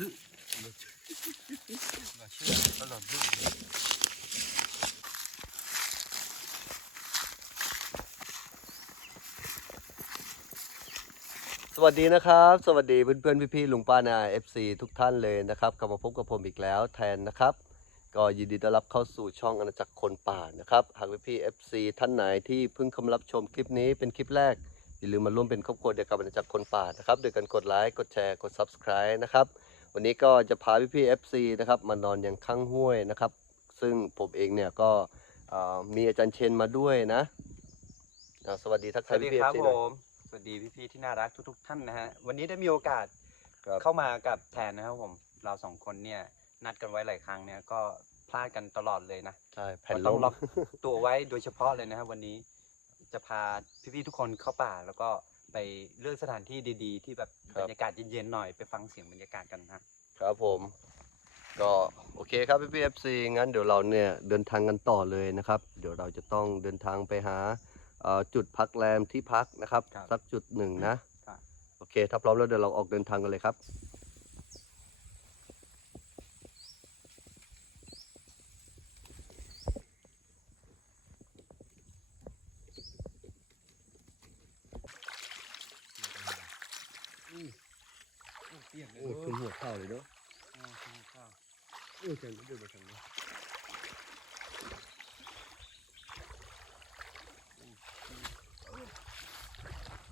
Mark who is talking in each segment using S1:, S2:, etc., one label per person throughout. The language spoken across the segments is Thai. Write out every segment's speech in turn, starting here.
S1: หลอดลูก
S2: สวัสดีนะครับ สวัสดีเพื่อนๆพี่ๆลุงป้านา FC ทุกท่านเลยนะครับกลับมาพบกับผมอีกแล้วแทนนะครับ ก็ยินดีต้อนรับเข้าสู่ช่องอาณาจักรคนป่านะครับ หากพี่ๆ FC ท่านไหนที่เพิ่งเข้ามารับชมคลิปนี้เป็นคลิปแรกอย่าลืมมาร่วมเป็นครอบครัวเดียวกับอาณาจักรคนป่านะครับโดยการกดไลค์กดแชร์กด Subscribe นะครับ วันนี้ก็จะพาพี่ๆ FC นะครับมานอนยังข้างห้วยนะครับ ซึ่งผมเองเนี่ยก็เอ่อมีอาจารย์เชนมาด้วยนะอ่าสวัสดีทัก
S3: ส
S2: ทาย
S3: วัสดี
S2: พี่ๆ
S3: ครับ
S2: FC
S3: ผ
S2: หน่อย
S3: มสวัสดีพี่ๆที่น่ารักทุก ๆ ท่านนะฮะวันนี้ได้มีโอกาส
S2: ครับ
S3: เข้ามากับแทนนะครับผมเราสองคนเนี่ยนัดกันไว้หลายครั้งเนี่ยก็พลาดกันตลอดเลยนะ
S2: ใช่แผ่น
S3: ก็ต้อง
S2: ล
S3: ล็
S2: ม
S3: อกตัวไว้โดยเฉพาะเลยนะครับวันนี้จะพาพี่ๆทุกคนเข้าป่าแล้วก็ ไปเลือกสถานที่ดีๆ ที่แบบบรรยากาศเย็นๆหน่อยไปฟังเสียงบรรยากาศกันนะ
S2: ครับผม ก็โอเคครับพี่พีเอฟซีงั้นเดี๋ยวเราเนี่ยเดินทางกันต่อเลยนะครับ เดี๋ยวเราจะต้องเดินทางไปหาเอ่อจุดพักแรมที่พักนะครับ
S3: ครับ
S2: สักจุดหนึ่งนะ
S3: ครับ
S2: โอเค ถ้าพร้อมแล้วเดี๋ยวเราออกเดินทางกันเลยครับ โอ้ ขึ้นหัวเข้าเลยเนาะโอ้จังเดินมาทางนี้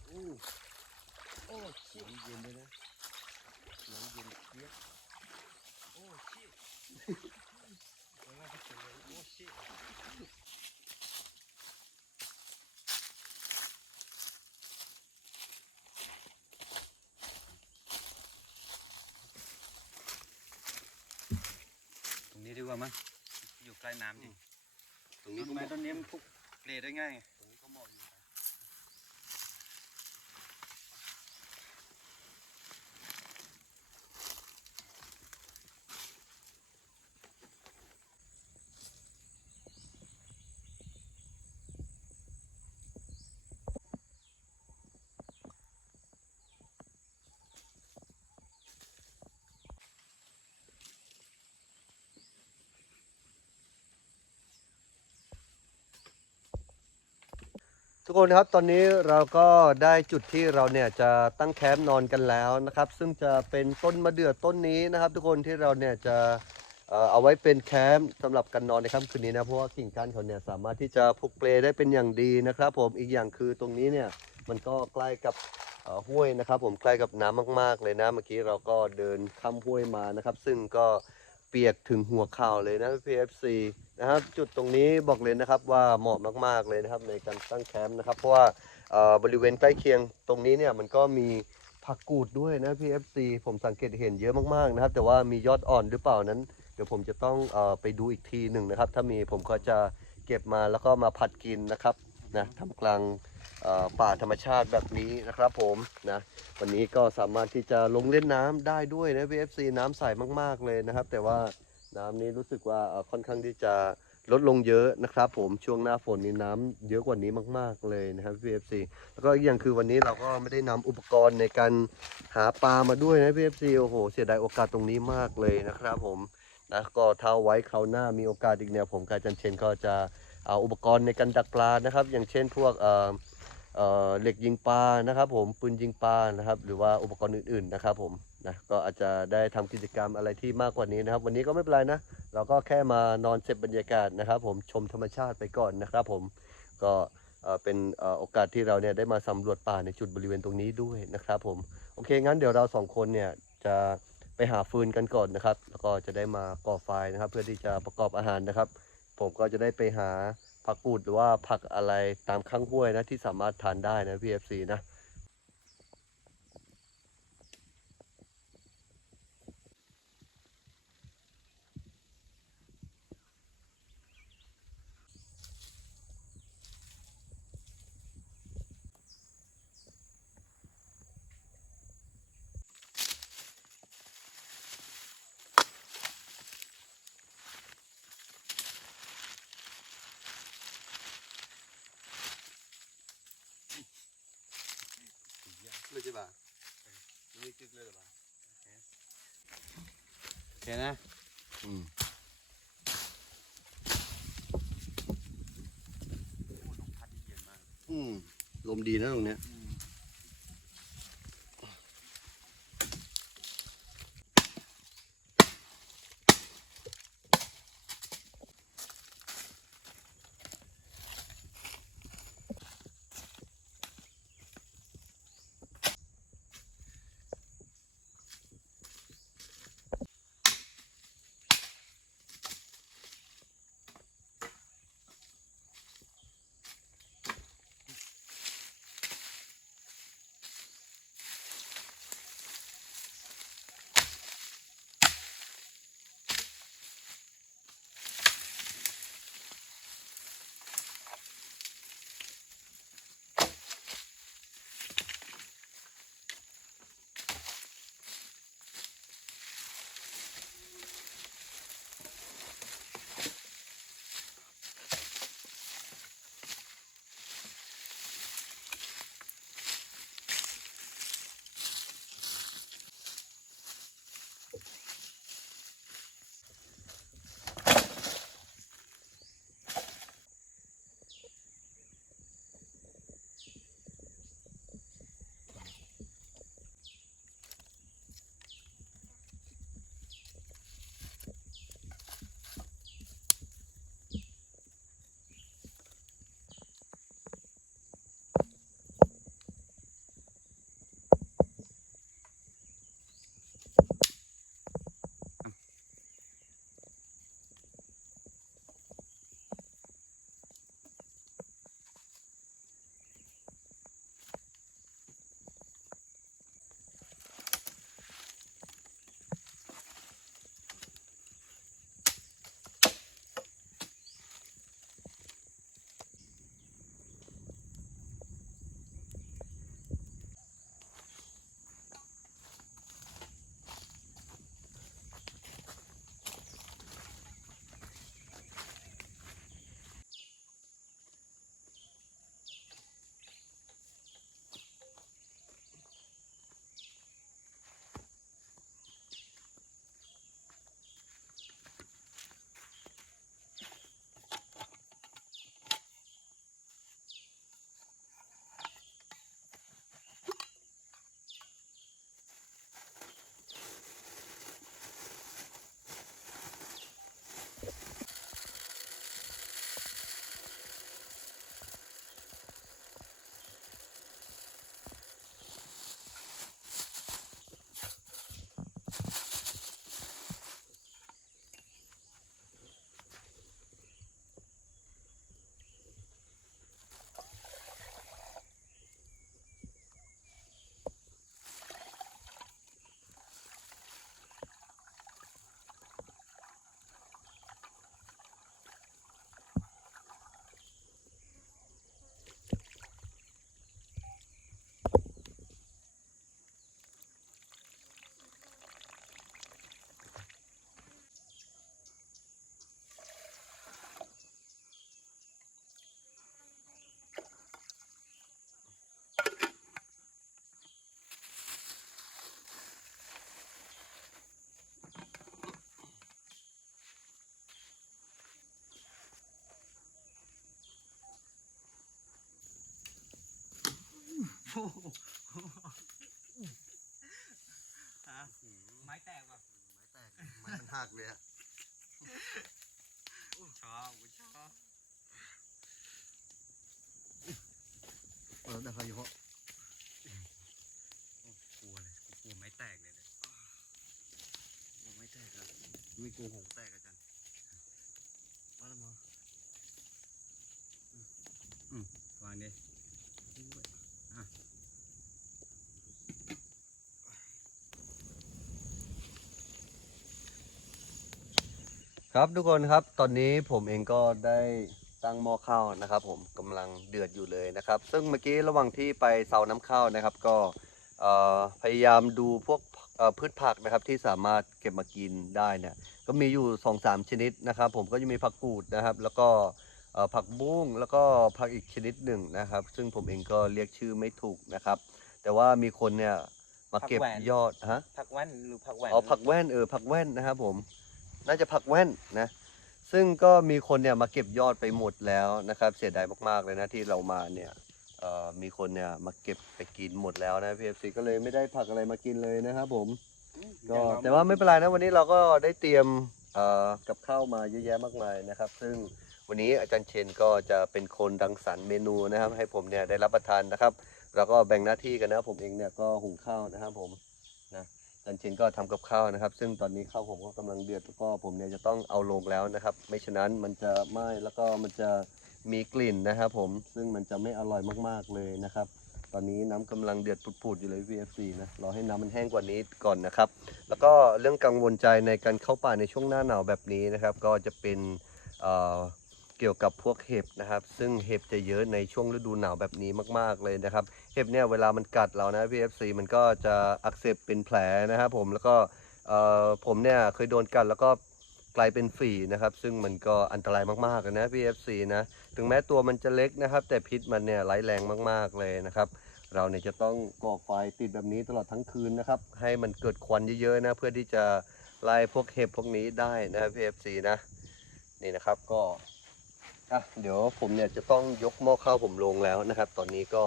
S2: โอ้โอ้ชิน้ำเย็นเลยนะน้ำเย็นเจี๊ยบโอ้ชิโอ้ชิ
S3: ตรงนี้ดี กว่ามั้งอยู่ใกล้น้ำจริง
S2: ตรงนี้
S3: ต้น
S2: ก็เห
S3: ไม้
S2: มาะ
S3: ต้นนี้มันปลูกเปลได้ง่าย
S2: ตรงนี้ก็เหมาะอยู่ คนครับตอนนี้เราก็ได้จุดที่เราเนี่ยจะตั้งแคมป์นอนกันแล้วนะครับ ซึ่งจะเป็นต้นมะเดื่อต้นนี้นะครับ ทุกคนที่เราเนี่ยจะเอาไว้เป็นแคมป์สำหรับกันนอนในค่ำคืนนี้นะเพราะว่ากิ่งก้านเขาเนี่ยสามารถที่จะผูกเปลได้เป็นอย่างดีนะครับ ผมอีกอย่างคือตรงนี้เนี่ยมันก็ใกล้กับห้วยนะครับ ผมใกล้กับน้ำมาก ๆ เลยนะเมื่อกี้เราก็เดินข้ามห้วยมานะครับ ซึ่งก็ เปียกถึงหัวเข่าเลยนะ PFC นะครับจุดตรงนี้บอกเลยนะครับว่าเหมาะมากๆเลยนะครับในการตั้งแคมป์นะครับเพราะว่าเอ่อบริเวณใกล้เคียงตรงนี้เนี่ยมันก็มีผักกูดด้วยนะ PFC ผมสังเกตเห็นเยอะมากๆนะครับ แต่ว่ามียอดอ่อนหรือเปล่านั้น เดี๋ยวผมจะต้องเออไปดูอีกทีหนึ่งนะครับ ถ้ามีผมก็จะเก็บมาแล้วก็มาผัดกินนะครับนะทำกลาง ป่าธรรมชาติแบบนี้นะครับผมนะวันนี้ก็สามารถที่จะลงเล่นน้ำได้ด้วยนะ PFC น้ำใสมาก ๆ เลยนะครับ แต่ว่าน้ำนี้รู้สึกว่าค่อนข้างที่จะลดลงเยอะนะครับผมช่วงหน้าฝนนี้น้ำเยอะกว่านี้มาก ๆเลยนะครับ PFC แล้วก็อย่างคือวันนี้เราก็ไม่ได้นำอุปกรณ์ในการหาปลามาด้วยนะ PFC โอ้โห เสียดายโอกาสตรงนี้มากเลยนะครับผมนะก็เท้าไว้คราวหน้ามีโอกาสอีกเนี่ยผมกับอาจันเชนก็จะเอาอุปกรณ์ในการดักปลานะครับ อย่างเช่นพวกเอ่อ เเหล็กยิงปลานะครับผมปืนยิงปลานะครับหรือว่าอุปกรณ์อื่นๆนะครับผมนะก็อาจจะได้ทำกิจกรรมอะไรที่มากกว่านี้นะครับ วันนี้ก็ไม่เป็นไรนะ เราก็แค่มานอนเสพบรรยากาศนะครับ ผมชมธรรมชาติไปก่อนนะครับ ผมก็เป็นโอกาสที่เราเนี่ยได้มาสำรวจป่าในจุดบริเวณตรงนี้ด้วยนะครับผมโอเคงั้นเดี๋ยวเราสองคนเนี่ยจะไปหาฟืนกันก่อนนะครับ แล้วก็จะได้มาก่อไฟนะครับ เพื่อที่จะประกอบอาหารนะครับ ผมก็จะได้ไปหา ผักกูดหรือว่าผักอะไรตามข้างห้วยนะที่สามารถทานได้นะ PFC นะ เลยใช่ป่ะนี่จึกเลยหรือเปล่า
S3: โอเคนะ
S2: อืม อืมลมดีนะตรงเนี้ย
S3: ไม้แตกว่ะ
S2: ไม้แตกไม้มันหักเลยอะ
S3: ชอบชอบ
S2: เออแต่เขาอยู่เพราะ
S3: กลัวเลยกลัวไม้แตกเลยเนี่ย
S2: ไม้แตกอะมีกูหงแตกอะจันมาแล้วมั้ง
S3: วางดิอะ
S2: ครับทุกคนครับตอนนี้ผมเองก็ได้ตั้งหม้อข้าวนะครับ ผมกำลังเดือดอยู่เลยนะครับ ซึ่งเมื่อกี้ระหว่างที่ไปเซาน้ำข้าวนะครับ ก็เอ่อพยายามดูพวกเอ่อพืชผักนะครับที่สามารถเก็บมากินได้เนี่ยก็มีอยู่2อสามชนิดนะครับ ผมก็จะมีผักกูดนะครับ แล้วก็เอ่อผักบุ้งแล้วก็ผักอีกชนิดหนึ่งนะครับ ซึ่งผมเองก็เรียกชื่อไม่ถูกนะครับ แต่ว่ามีคนเนี่ยมาเก็บยอดฮะ
S3: ผักแว่นหรือผักแหวน
S2: อ๋อผักแว่นเออผักแว่นนะครับผม น่าจะผักแว่นนะซึ่งก็มีคนเนี่ยมาเก็บยอดไปหมดแล้วนะครับ เสียดายมากๆเลยนะที่เรามาเนี่ยเอ่อมีคนเนี่ยมาเก็บไปกินหมดแล้วนะ PFC ก็เลยไม่ได้ผักอะไรมากินเลยนะครับผมก็แต่ว่าไม่เป็นไรนะวันนี้เราก็ได้เตรียมเอ่อกับข้าวมาเยอะแยะมากมายนะครับ ซึ่งวันนี้อาจารย์เชนก็จะเป็นคนดังสรรค์เมนูนะครับ ให้ผมเนี่ยได้รับประทานนะครับ แล้วก็แบ่งหน้าที่กันนะผมเองเนี่ยก็หุงข้าวนะครับผมนะอา จารย์เชนก็ทำกับข้าวนะครับ ซึ่งตอนนี้ข้าวผมก็กำลังเดือดแล้วก็ผมเนี่ยจะต้องเอาลงแล้วนะครับ ไม่ฉะนั้นมันจะไหม้แล้วก็มันจะมีกลิ่นนะครับผมซึ่งมันจะไม่อร่อยมากๆเลยนะครับ ตอนนี้น้ำกำลังเดือดปุดๆอยู่เลย VFC นะรอให้น้ำมันแห้งกว่านี้ก่อนนะครับ แล้วก็เรื่องกังวลใจในการเข้าป่าในช่วงหน้าหนาวแบบนี้นะครับ ก็จะเป็นเเกี่ยวกับพวกเห็บนะครับ ซึ่งเห็บจะเยอะในช่วงฤดูหนาวแบบนี้มาก ๆเลยนะครับ เห็บเนี่ยเวลามันกัดเรานะ VFC มันก็จะอักเสบเป็นแผลนะครับผมแล้วก็ผมเนี่ยเคยโดนกัดแล้วก็กลายเป็นฝีนะครับ ซึ่งมันก็อันตรายมากๆนะ VFC นะถึงแม้ตัวมันจะเล็กนะครับ แต่พิษมันเนี่ยร้ายแรงมากๆเลยนะครับเราเนี่ยจะต้องก่อไฟติดแบบนี้ตลอดทั้งคืนนะครับ ให้มันเกิดควันเยอะๆนะ เพื่อที่จะไล่พวกเห็บพวกนี้ได้นะ PFC นะ นี่นะครับก็อะเดี๋ยวผมเนี่ยจะต้องยกหม้อข้าวผมลงแล้วนะครับ ตอนนี้ก็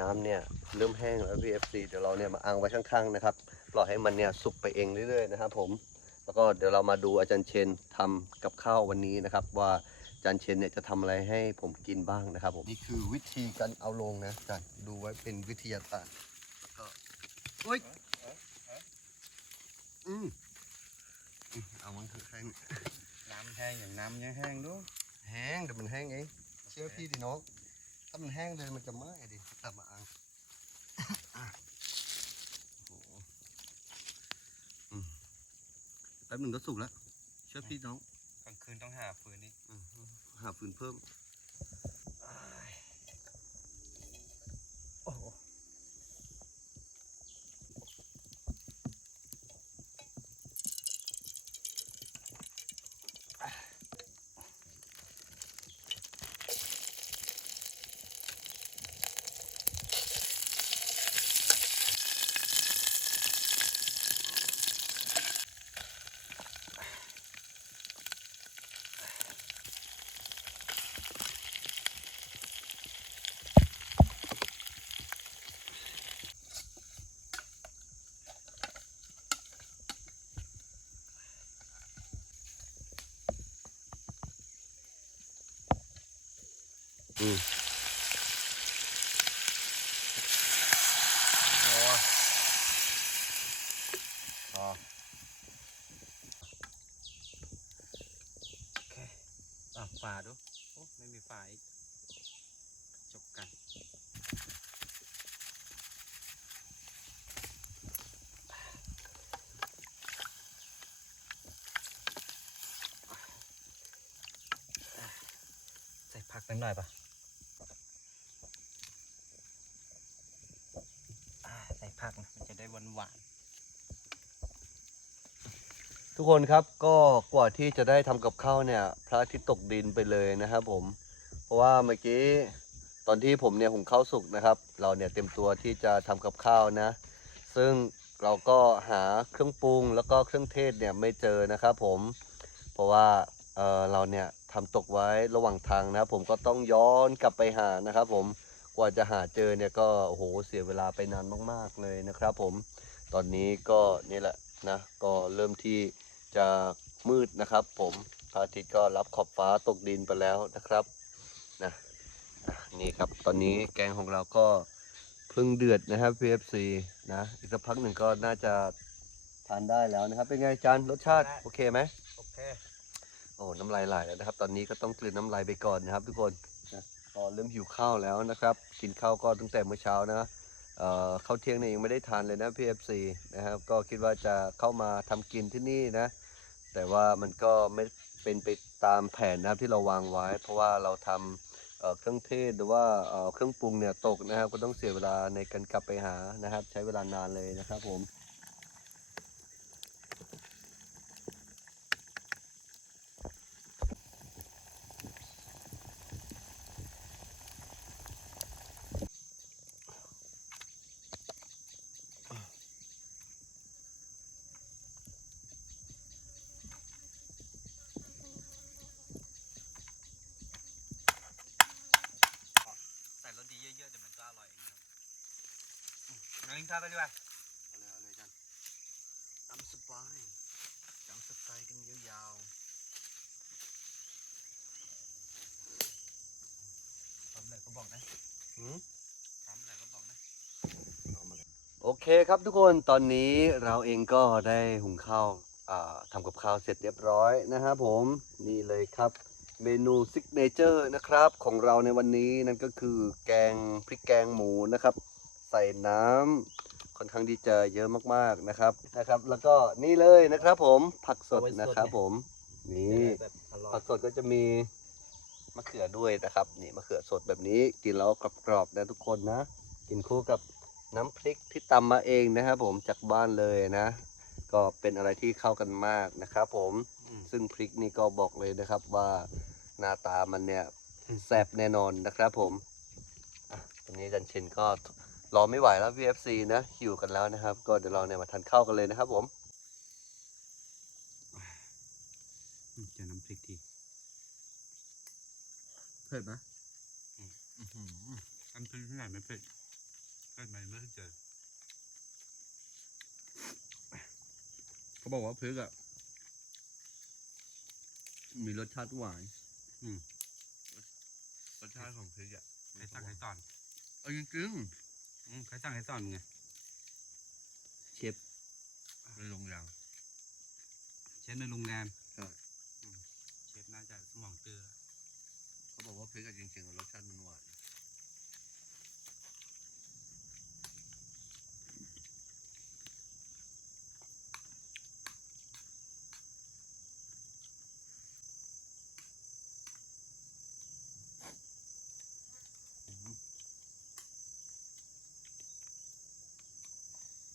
S2: น้ำเนี่ยเริ่มแห้งแล้ว PFC เดี๋ยวเราเนี่ยมาอังไว้ข้างๆนะครับปล่อยให้มันเนี่ยสุกไปเองเรื่อยๆนะครับ ผม แล้วก็เดี๋ยวเรามาดูอาจารย์เชนทำกับข้าววันนี้นะครับ ว่าอาจารย์เชนเนี่ยจะทำอะไรให้ผมกินบ้างนะครับผมนี่คือวิธีการเอาลงนะอาจารย์ดูไว้เป็นวิทยาศาสตร์แล้วก็โอ๊ยอืมอืมเอามันเถอะแห้ง
S3: น้ำแห้งอย่างน้ำยังแห้งด้วย
S2: แห้งเดี๋ยวมันแห้งเองเชื่อพี่ดิน้อง ถ้ามันแห้งเลยมันจะไหม้ดิกลับมาอังอะโอ้โหอืมแป๊บหนึ่งก็สุกแล้ว เชื่อพี่น้อง
S3: กลางคืนต้องหาฟืนนี่
S2: อืมหาฟืนเพิ่ม อืม
S3: โอ้พอโอเคอะฝาดูโอ้ไม่มีฝาอีกจบกันใส่ผักนิดหน่อยปะอ่าใส่ผักนะมันจะได้หวานหวาน
S2: ทุ กคนครับก็กว่าที่จะได้ทำกับข้าวเนี่ย พระอาทิตย์ตกดินไปเลยนะครับผม เพราะว่าเมื่อกี้ตอนที่ผมเนี่ยหุงข้าวสุกนะครับ เราเนี่ยเต็มตัวที่จะทำกับข้าวนะ ซึ่งเราก็หาเครื่องปรุงแล้วก็เครื่องเทศเนี่ยไม่เจอนะครับผม เพราะว่าเออเราเนี่ยทำตกไว้ระหว่างทางนะผมก็ต้องย้อนกลับไปหานะครับผมกว่าจะหาเจอเนี่ยก็โอ้โหเสียเวลาไปนานมาก ๆเลยนะครับผมตอนนี้ก็นี่แหละนะก็เริ่มที่ จะมืดนะครับผมพระอาทิตย์ก็รับขอบฟ้าตกดินไปแล้วนะครับนะอะนี่ครับตอนนี้แกงของเราก็เพิ่งเดือดนะครับ PFC นะอีกสักพักหนึ่งก็น่าจะทานได้แล้วนะครับ เป็นไงจานรสชาติโอเคไหม
S3: โอเค
S2: โอ้น้ำลายไหลแล้วนะครับ ตอนนี้ก็ต้องกลืนน้ำลายไปก่อนนะครับ ทุกคนนะก็เริ่มหิวข้าวแล้วนะครับ กินข้าวก็ตั้งแต่เมื่อเช้านะเอ่อข้าวเที่ยงเนี่ยยังไม่ได้ทานเลยนะ PFC นะครับ ก็คิดว่าจะเข้ามาทำกินที่นี่นะ แต่ว่ามันก็ไม่เป็นไปตามแผนนะครับที่เราวางไว้ เพราะว่าเราทำเอ่อเครื่องเทศหรือว่าเครื่องปรุงเนี่ยตกนะครับ ก็ต้องเสียเวลาในการกลับไปหานะครับ ใช้เวลานานเลยนะครับผม
S3: ใส่รสดีเยอะๆเดี๋ยวมัน กินข้าวไปดีกว่า
S2: เอาเลยเอาเลยจันตามสบายจำสไตล์กันยาว
S3: พร้อมเลยก็บอกนะ
S2: ๆหืม
S3: พร้อมเลยก็บอกนะ
S2: โอเคครับทุกคนตอนนี้เราเองก็ได้หุงข้าวอ่าทำกับข้าวเสร็จเรียบร้อยนะครับผมนี่เลยครับ เมนูซิกเนเจอร์นะครับของเราในวันนี้นั่นก็คือแกงพริกแกงหมูนะครับใส่น้ำค่อนข้างที่จะเยอะมากๆนะครับนะครับ แล้วก็นี่เลยนะครับผมผักสดนะครับผมนี่
S3: แบบอร่อย
S2: ผักสดก็จะมีมะเขือด้วยนะครับนี่มะเขือสดแบบนี้กินแล้วกรอบๆนะทุกคนนะ กินคู่กับน้ำพริกที่ตำมาเองนะครับผมจากบ้านเลยนะ ก็เป็นอะไรที่เข้ากันมากนะครับผม
S3: อืม
S2: ซึ่งพริกนี่ก็บอกเลยนะครับว่าหน้าตามันเนี่ยแซ่บแน่นอนนะครับผมอะตอนนี้อาจันเชนก็ รอไม่ไหวแล้ว VFC นะหิวกันแล้วนะครับ ก็เดี๋ยวเราเนี่ยมาทานข้าวกันเลยนะครับผม
S3: อืมเจอน้ำพริกที
S2: เผ็ดไหม
S3: น้ำพริกที่ไหนไม่เผ็ดเผ็ดไหมไม่เคยเจอ
S2: เขาบอกว่าพริกอะ มีรสชาติหวาน
S3: อืม
S2: รสชาติของพริกอะ
S3: ใครสั่งใครสอน
S2: เอาจริง
S3: อืม ใครสั่งใครสอนไง
S2: ๆเชฟในโรงแรม
S3: เชฟในโรงแรม
S2: ใช่
S3: อืมเชฟน่าจะสมองเตือ
S2: เขาบอกว่าพริกอะจริงๆอะรสชาติมันหวาน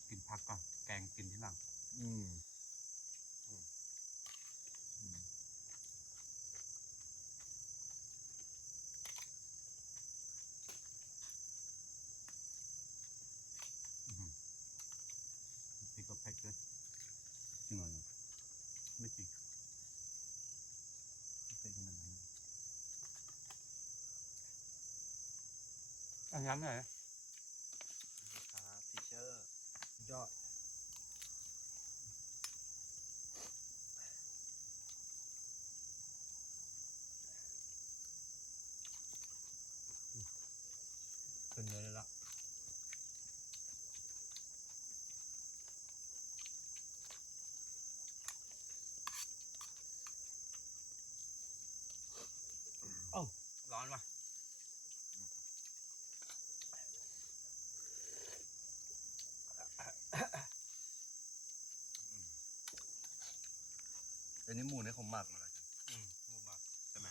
S3: กินพักก่อน แก งกินที่หลัง
S2: อืม
S3: อื้อหือพริกก็เผ็ดเลยจริงเหรอไม่จริงไม่เผ็ดขนาดนั้นเลยอะย้ำหน่อยนะ
S2: ครับทีเชอร์
S3: ยอดขึ้นเลยละโอ้าร้อนว่ะ
S2: อันนี้หมูเนี่ยเขาหมักมาแล้ว
S3: อืมหมูหมักใช่ไหม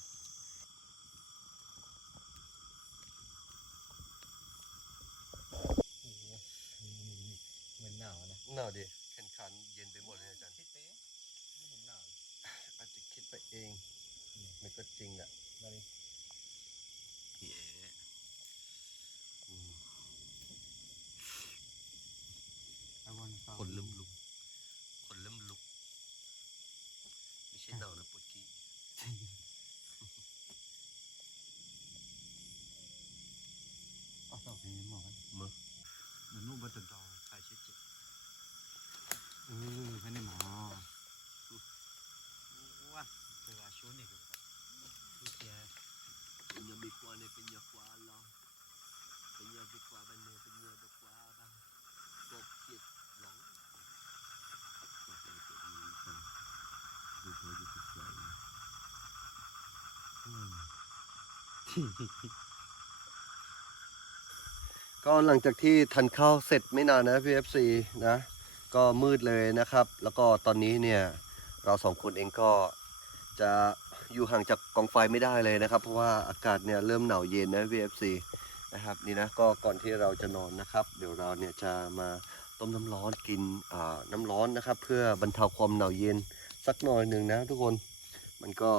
S1: เหมือนหนาวนะ
S2: หนาวดิแขนขันเย็นไปหมดเลยอาจารย์
S1: คิดไปเองไม่เห็นหนาว
S2: อาจจะคิดไปเองมันก็จริงแหละ
S1: มาดิ
S3: เย้
S2: อืม
S3: ไอ้วันก่อ
S2: คนเริ่มลุกคนเริ่มลุกไม่ใช่หนาวนะปวดขี้
S3: อ๋อต่อไปนี้หมอกัน
S2: มึง
S3: เดี๋ยวนู่นบัตรดอใครชื่อเจ็บเออไม่ได้หมอว่าเธอว่าชูนี่ก็ชูเจีย
S2: เป็นยาบิกว่าเนี่ยเป็นยาควาลอง เป็นยาบิกว่าบันเนี่ยเป็นยาบิกว่าบังกบเจ็ดหลงดูเธอดูสวยก็หลังจากที่ทานข้าวเสร็จไม่นานนะ PFC นะ ก็มืดเลยนะครับ แล้วก็ตอนนี้เนี่ยเราสองคนเองก็จะอยู่ห่างจากกองไฟไม่ได้เลยนะครับ เพราะว่าอากาศเนี่ยเริ่มหนาวเย็นนะ VFC นะครับนี่นะก็ก่อนที่เราจะนอนนะครับ เดี๋ยวเราเนี่ยจะมาต้มน้ำร้อนกินน้ำร้อนนะครับ เพื่อบรรเทาความหนาวเย็นสักหน่อยหนึ่งนะทุกคนมันก็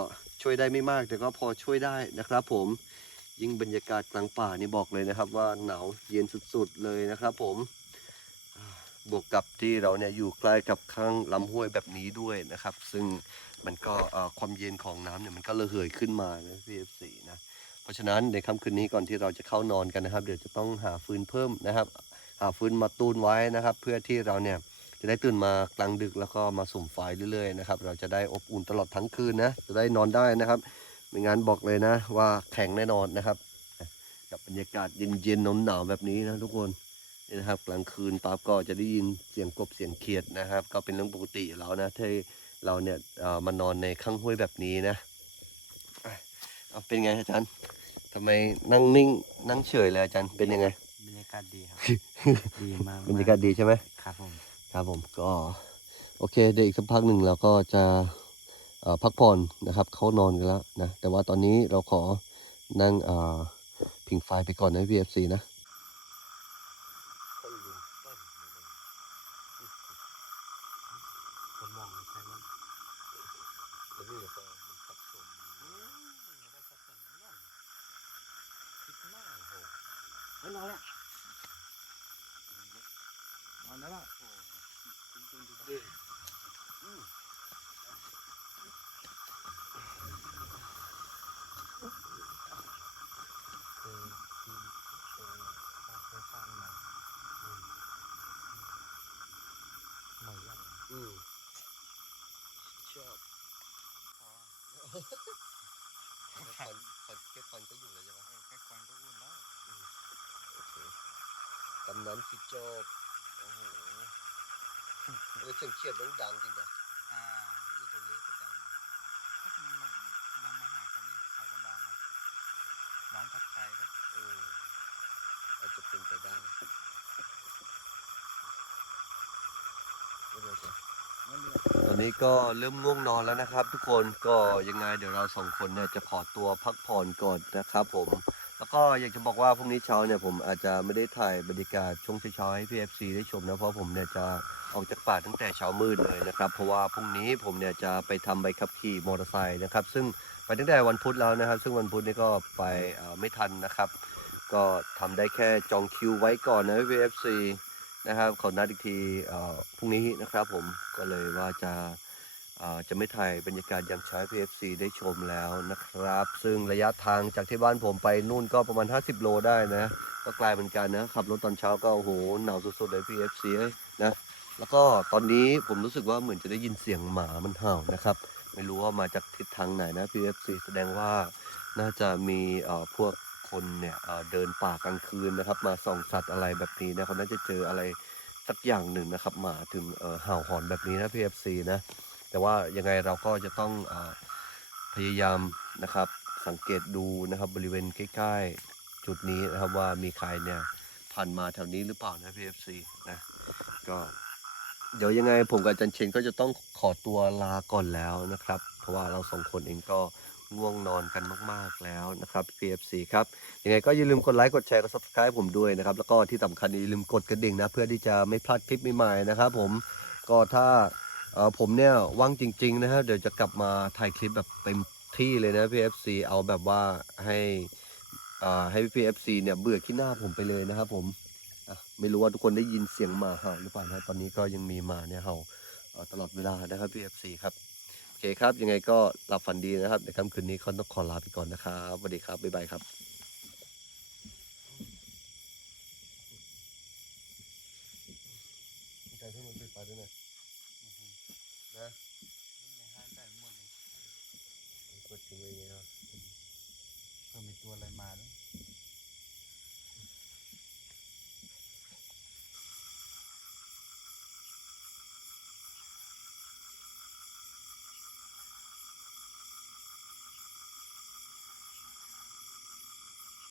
S2: ช่วยได้ไม่มากแต่ก็พอช่วยได้นะครับผมยิ่งบรรยากาศกลางป่านี่บอกเลยนะครับ ว่าหนาวเย็นสุดๆเลยนะครับ ผมบวกกับที่เราเนี่ยอยู่ใกล้กับข้างลำห้วยแบบนี้ด้วยนะครับ ซึ่งมันก็ความเย็นของน้ำเนี่ยมันก็ระเหยขึ้นมานะ PFC นะ ราะฉะนั้นในค่ำคืนนี้ก่อนที่เราจะเข้านอนกันนะครับ เดี๋ยวจะต้องหาฟืนเพิ่มนะครับอ่าฟืนมาตูนไว้นะครับ เพื่อที่เราเนี่ยจะได้ตื่นมากลางดึกแล้วก็มาสุ่มไฟเรื่อยๆนะครับเราจะได้อบอุ่นตลอดทั้งคืนนะจะได้นอนได้นะครับไม่งั้นบอกเลยนะว่าแข็งแน่นอนนะครับกับบรรยากาศเย็นๆหนาวๆแบบนี้นะทุกคนนี่นะครับกลางคืนปั๊บก็จะได้ยินเสียงกบเสียงเขียดนะครับ ก็เป็นเรื่องปกติอยู่แล้วนะที่เราเนี่ยเอ่อมานอนในข้างห้วยแบบนี้นะอะเอาเป็นไงอาจารย์ ทำไมนั่งนิ่งนั่งเฉยเลยอาจารย์เป็นยังไง
S3: บรรยากาศดีครับ ดีมาก
S2: บรรยากาศดีใช่ไหม
S3: ครับผม
S2: ครับผมก็โอเคเดี๋ยวอีกสักพักหนึ่งเราก็จะเอ่อพักผ่อนนะครับเข้านอนกันแล้วนะแต่ว่าตอนนี้เราขอนั่งเอ่อพิงไฟไปก่อนนะ VFC นะคนมองใช่ไหมแล้วนี่ก็มันสับสนเฮ้ยนอนละ
S1: นอนแล้วล่ะ
S2: อืมชอบ คอนคอนแค่คอนก็อยู่แล้วใช่ไหม
S1: แค่ควันก็อุ่นแล้ว
S2: โอเคตำนั้นคือจบโอ้โหเออเสียงเฉียดต้องดังจริงจ้ะ
S1: อ่า
S2: อยู่ตรงนี้ก็ดัง
S1: ถ้าคุณมามามาหาเขานี่เขาก็ร้องอะร้องทักทายด้วย
S2: เอออาจจะเป็นไปได้ไม่เป็นไรจ้ะ
S1: นั่ นี้
S2: ก็เริ่มง่วงนอนแล้วนะครับ ทุกคนก็ยังไงเดี๋ยวเราสองคนเนี่ยจะขอตัวพักผ่อนก่อนนะครับผม แล้วก็อยากจะบอกว่าพรุ่งนี้เช้าเนี่ยผมอาจจะไม่ได้ถ่ายบรรยากาศช่วงเช้าให้พี่เอฟซีได้ชมนะเพราะผมเนี่ยจะออกจากป่าตั้งแต่เช้ามืดเลยนะครับเพราะว่าพรุ่งนี้ผมเนี่ยจะไปทำใบขับขี่มอเตอร์ไซค์นะครับ ซึ่งไปตั้งแต่วันพุธแล้วนะครับ ซึ่งวันพุธนี่ก็ไปไม่ทันนะครับ ก็ทำได้แค่จองคิวไว้ก่อนนะพี่เอฟซี นะครับขอนัดอีกทีพรุ่งนี้นะครับผมก็เลยว่าจะจะไม่ถ่ายบรรยากาศยามเช้า PFC ได้ชมแล้วนะครับ ซึ่งระยะทางจากที่บ้านผมไปนู่นก็ประมาณ 50 โลได้นะ ก็ไกลเหมือนกันนะขับรถตอนเช้าก็โอ้โหหนาวสุดๆเลย PFC เอ้ยนะแล้วก็ตอนนี้ผมรู้สึกว่าเหมือนจะได้ยินเสียงหมามันเห่านะครับ ไม่รู้ว่ามาจากทิศทางไหนนะ PFC แสดงว่าน่าจะมีพวก คนเนี่ยเดินป่ากลางคืนนะครับ มาส่องสัตว์อะไรแบบนี้นะเขาน่าจะเจออะไรสักอย่างหนึ่งนะครับ หมาถึงเห่าหอนแบบนี้นะ PFC นะ แต่ว่ายังไงเราก็จะต้องอพยายามนะครับ สังเกตดูนะครับบริเวณใกล้ๆจุดนี้นะครับว่ามีใครเนี่ยผ่านมาแถวนี้หรือเปล่านะ PFC นะก็เดี๋ยวยังไงผมกับจันเชนก็จะต้องขอตัวลาก่อนแล้วนะครับ เพราะว่าเราสองคนเองก็ ง่วงนอนกันมาก ๆ แล้วนะครับ PFC ครับ ยังไงก็อย่าลืมกดไลค์ กดแชร์ กด subscribe ผมด้วยนะครับ แล้วก็ที่สำคัญอย่าลืมกดกระดิ่งนะ เพื่อที่จะไม่พลาดคลิปใหม่ๆนะครับผม ก็ถ้าผมเนี่ยว่างจริง ๆ นะครับ เดี๋ยวจะกลับมาถ่ายคลิปแบบเต็มที่เลยนะ PFC เอาแบบว่าให้ให้ PFC เนี่ยเบื่อขี้หน้าผมไปเลยนะครับผมไม่รู้ว่าทุกคนได้ยินเสียงหมาเห่าหรือเปล่านะตอนนี้ก็ยังมีหมาเนี่ยเห่าตลอดเวลานะครับ PFC ครับ เคครับ ยังไงก็หลับฝันดีนะครับ ในค่ำคืนนี้ก็ต้องขอลาไปก่อนนะครับสวัสดีครับ บ๊ายบายครับ